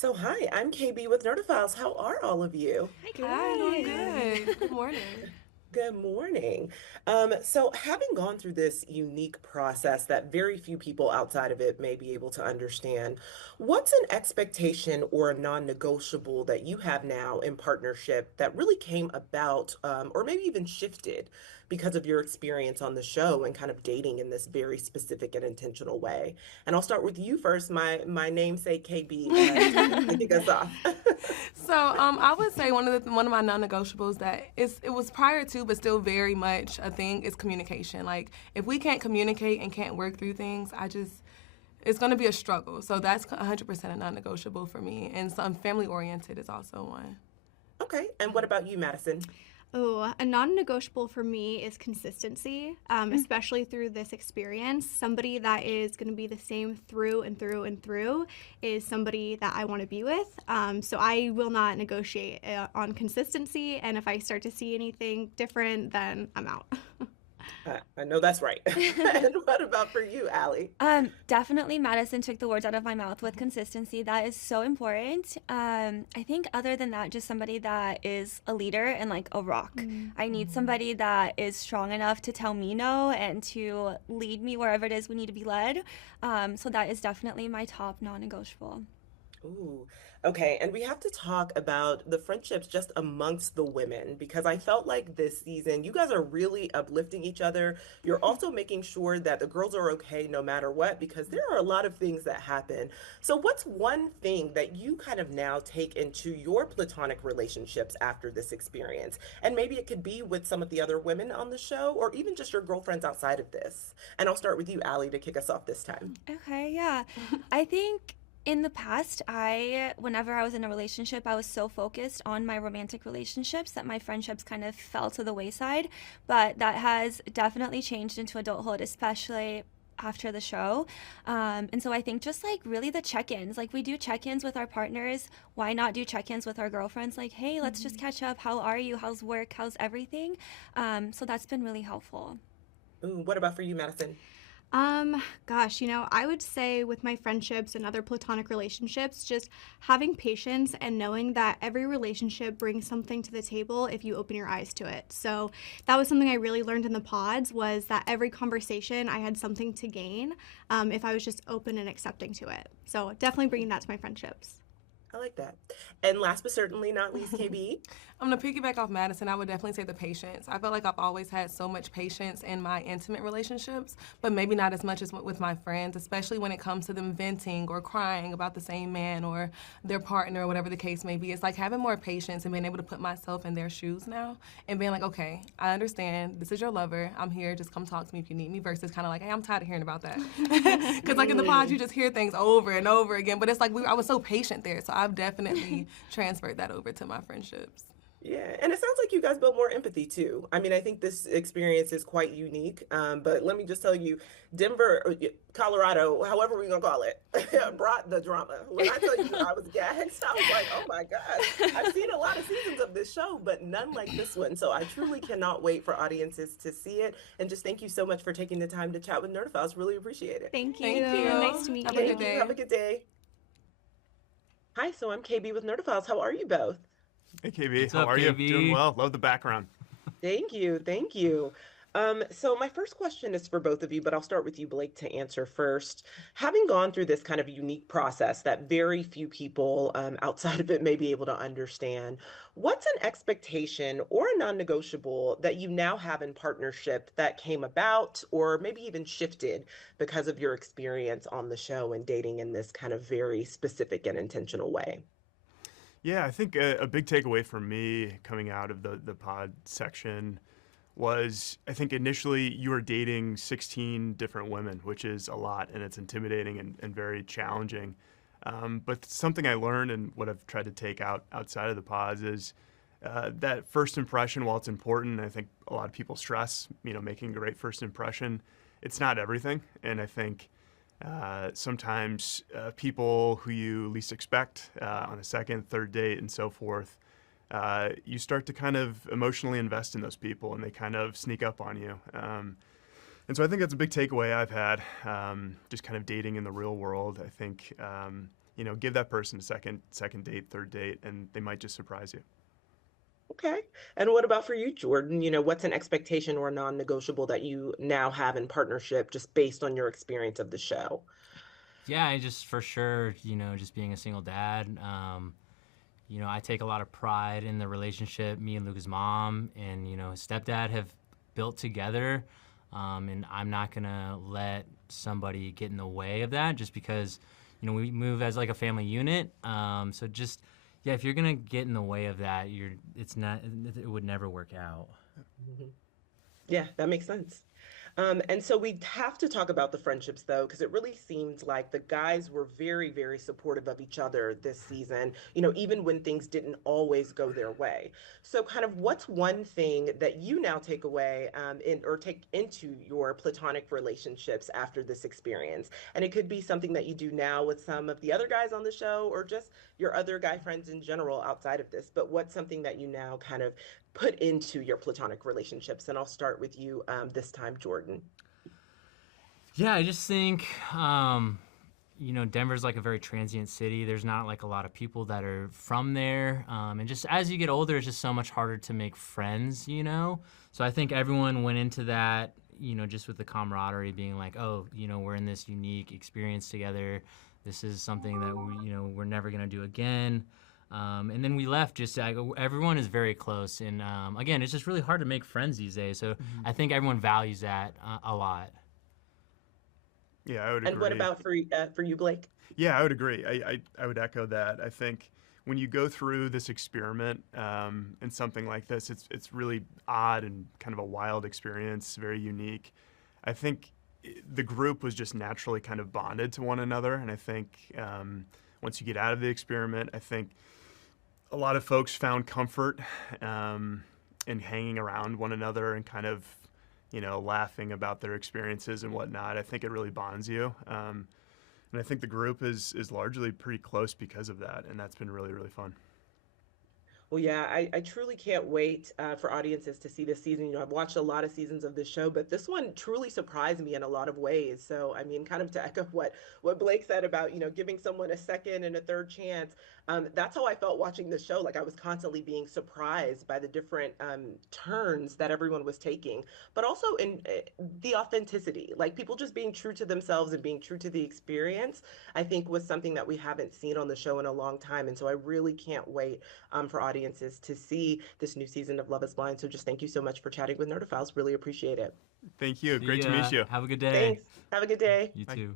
So, hi, I'm KB with Nerdophiles. How are all of you? Hi, Hi, doing good. good. Good morning. Good morning. Having gone through this unique process that very few people outside of it may be able to understand, what's an expectation or a non-negotiable that you have now in partnership that really came about, or maybe even shifted because of your experience on the show and kind of dating in this very specific and intentional way? And I'll start with you first, my namesake KB, to kick us off. I would say one of my non-negotiables that it was prior to, but still very much a thing is communication. Like if we can't communicate and can't work through things, it's going to be a struggle. So that's 100% a non-negotiable for me, and some family oriented is also one. Okay, and what about you, Madison? Oh, a non negotiable for me is consistency, especially through this experience. Somebody that is going to be the same through and through and through is somebody that I want to be with. So I will not negotiate on consistency. And if I start to see anything different, then I'm out. I know that's right. And what about for you, Allie? Definitely Madison took the words out of my mouth with consistency. That is so important. I think other than that, just somebody that is a leader and like a rock. I need somebody that is strong enough to tell me no and to lead me wherever it is we need to be led. So that is definitely my top non-negotiable. Ooh, okay. And we have to talk about the friendships just amongst the women because I felt like this season, you guys are really uplifting each other. You're also making sure that the girls are okay no matter what, because there are a lot of things that happen. So, what's one thing that you kind of now take into your platonic relationships after this experience? And maybe it could be with some of the other women on the show or even just your girlfriends outside of this. And I'll start with you, Allie, to kick us off this time. Okay, yeah. I think in the past, whenever I was in a relationship, I was so focused on my romantic relationships that my friendships kind of fell to the wayside. But that has definitely changed into adulthood, especially after the show. And so I think just like really the check ins, like we do check ins with our partners. Why not do check ins with our girlfriends? Like, hey, let's just catch up. How are you? How's work? How's everything? So that's been really helpful. Ooh, what about for you, Madison? I would say with my friendships and other platonic relationships, just having patience and knowing that every relationship brings something to the table if you open your eyes to it. So that was something I really learned in the pods was that every conversation I had something to gain if I was just open and accepting to it. So definitely bringing that to my friendships. I like that. And last but certainly not least, KB. I'm gonna piggyback off Madison. I would definitely say the patience. I feel like I've always had so much patience in my intimate relationships, but maybe not as much as with my friends, especially when it comes to them venting or crying about the same man or their partner or whatever the case may be. It's like having more patience and being able to put myself in their shoes now and being like, okay, I understand. This is your lover. I'm here. Just come talk to me if you need me. Versus kind of like, hey, I'm tired of hearing about that. Because like in the pod, you just hear things over and over again. But it's like I was so patient there, so I've definitely transferred that over to my friendships. Yeah, and it sounds like you guys built more empathy too. I mean, I think this experience is quite unique. But let me just tell you, Denver, Colorado, however we're gonna call it, brought the drama. When I tell you I was gagged, I was like, oh my gosh. I've seen a lot of seasons of this show, but none like this one. So I truly cannot wait for audiences to see it. And just thank you so much for taking the time to chat with Nerdophiles. Really appreciate it. Thank you. Thank Nice to you. meet Have a you. good Thank you. Have a day. good day. Hi, so I'm KB with Nerdophiles. How are you both? Hey KB, What's how up, are you? Doing KB? well. Love the background. Thank you. Thank you. So my first question is for both of you, but I'll start with you, Blake, to answer first. Having gone through this kind of unique process that very few people outside of it may be able to understand, what's an expectation or a non-negotiable that you now have in partnership that came about or maybe even shifted because of your experience on the show and dating in this kind of very specific and intentional way? Yeah, I think a big takeaway for me coming out of the pod section was I think initially you were dating 16 different women, which is a lot and it's intimidating and very challenging. But something I learned and what I've tried to take out outside of the pods is that first impression, while it's important, I think a lot of people stress, making a great first impression, it's not everything. And I think sometimes people who you least expect on a second, third date, and so forth, you start to kind of emotionally invest in those people, and they kind of sneak up on you. And so I think that's a big takeaway I've had, just kind of dating in the real world. I think give that person a second date, third date, and they might just surprise you. Okay. And what about for you, Jordan? What's an expectation or non-negotiable that you now have in partnership just based on your experience of the show? Yeah, I just for sure, just being a single dad. I take a lot of pride in the relationship me and Luca's mom and his stepdad have built together, and I'm not gonna let somebody get in the way of that just because we move as like a family unit. So just yeah, if you're gonna get in the way of that, it would never work out. Mhm. Yeah, that makes sense. And so we have to talk about the friendships though, because it really seemed like the guys were very, very supportive of each other this season, even when things didn't always go their way. So, kind of what's one thing that you now take away or take into your platonic relationships after this experience? And it could be something that you do now with some of the other guys on the show or just your other guy friends in general outside of this. But what's something that you now kind of put into your platonic relationships? And I'll start with you this time, Jordan. Yeah, I just think, Denver's like a very transient city. There's not like a lot of people that are from there. And just as you get older, it's just so much harder to make friends. So I think everyone went into that, just with the camaraderie being like, oh, we're in this unique experience together. This is something that we're never going to do again. And then we left everyone is very close. And again, it's just really hard to make friends these days. So I think everyone values that a lot. Yeah, I would And what agree. about for you, Blake? Yeah, I would agree. I would echo that. I think when you go through this experiment and something like this, it's really odd and kind of a wild experience, very unique. I think the group was just naturally kind of bonded to one another, and I think once you get out of the experiment, I think a lot of folks found comfort in hanging around one another and kind of laughing about their experiences and whatnot. I think it really bonds you. And I think the group is largely pretty close because of that, and that's been really, really fun. Well, yeah, I truly can't wait for audiences to see this season. I've watched a lot of seasons of this show, but this one truly surprised me in a lot of ways. So, I mean, kind of to echo what Blake said about, giving someone a second and a third chance. That's how I felt watching the show. Like I was constantly being surprised by the different turns that everyone was taking, but also in the authenticity, like people just being true to themselves and being true to the experience, I think was something that we haven't seen on the show in a long time. And so I really can't wait for audiences to see this new season of Love is Blind. So just thank you so much for chatting with Nerdophiles. Really appreciate it. Thank you. See Great to ya. meet you. Have a good day. Thanks. Have a good day. You Bye. too.